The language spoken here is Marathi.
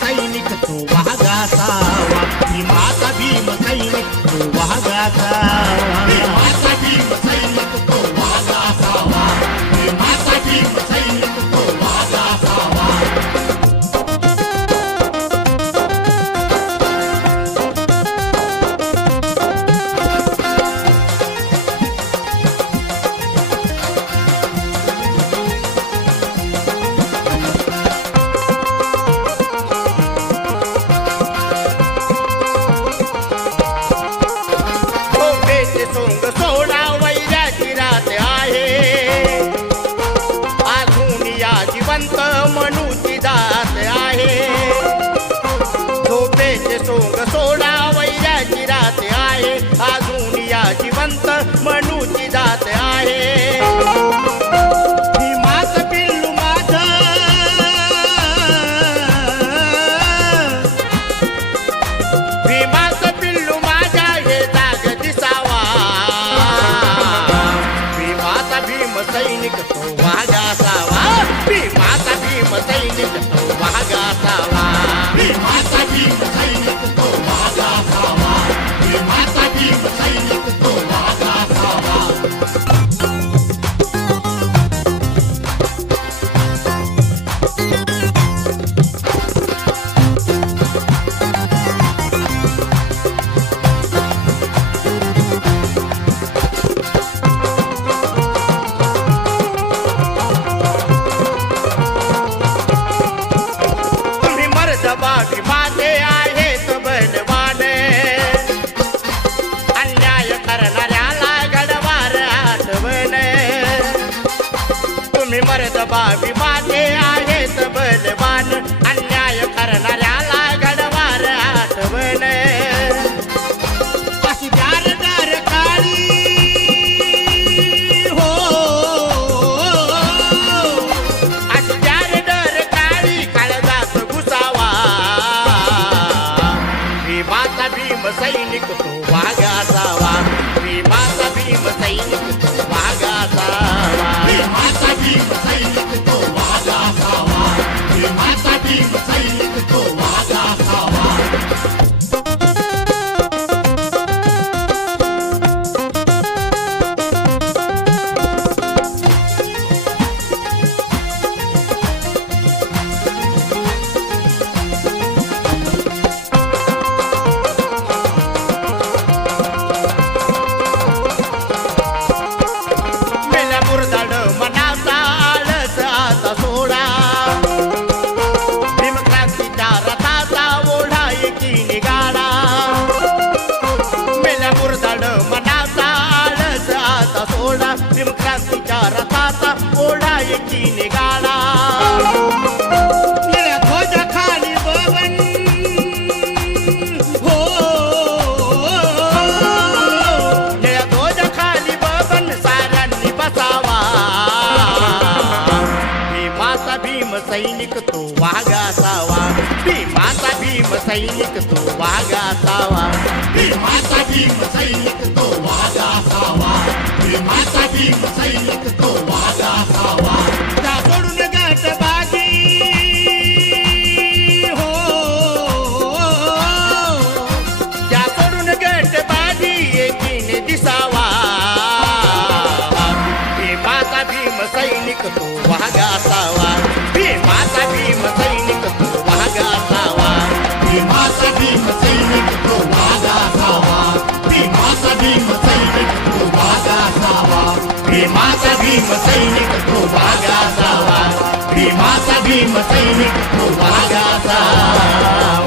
सैनिक तो वाघासावा, भीमाचा भीम सैनिक तो वाघासावा, भीमाचा भीम सैनिक तो वाघासावा, भीमाचा भीम सैनिक तो वाघासावा. सोंग सोडा वैराची रात आहे, अजून या जिवंत मनुची जात आहे. झोपेचे सोंग सोडा वैराची रात आहे, अजून या जिवंत मनुची जात आहे. भीमाचं पिल्लू माझं, भीमाचं पिल्लू माझ्या हे जाग दिसावा. भीमाचा भीम सैनिक तो वाघासावा, भीमाचा भीम सैनिक तो वाघासावा, भीमाचा भीम सैनिक तो वाघासावा, भीमाचा भीम सैनिक तो वाघासावा. तुम्ही मर्दबागी माझे आहेत बलवान, अन्याय करणाऱ्याला गडवार आठवण. तुम्ही मर्दबागी माझे आहेत बलवान, अन्याय करणाऱ्याला गडवार आठवण. अशी दारदार काळी हो, अशी दारदार काळी काळजात घुसावा. भीमाचा भीम सैनिक तो वाघासावा, भीमाचा भीम सैनिक तो वाघासावा, भीमाचा भीम सैनिक तो वाघासावा, भीमाचा भीम सैनिक तो वाघासावा. मेल्या मुरदाड मनाचा आळस आता सोडा. भीमक्रांतीच्या रथाचा ओढा एकी निघाला. मेल्या मुरदाड मनाचा आळस आता सोडा. भीमक्रांतीच्या रथाचा ओढा एकी निघाला. निळ्या ध्वजाखाली बबन हो, निळ्या ध्वजाखाली बबन साऱ्यांनी बसावा. भीमाचा भीम सैनिक तो वाघासावा, भीमाचा भीम सैनिक तो वाघासावा, भीमाचा भीम सैनिक तो वाघासावा, भीमाचा भीम सैनिक तो वाघासावा. त्या सोडून गाठ बागी हो, त्या सोडून गाठ बागी एकीने दिसावा. भीमाचा भीम सैनिक तो वाघासावा, भीमाचा भीम सैनिक तो वाघासावा, भीमाचा भीम सैनिक तो वाघासावा, भीमाचा भीम सैनिक तो वाघासावा, भीमाचा भीम सैनिक तो वाघासावा, भीमाचा भीम सैनिक तो वाघासावा.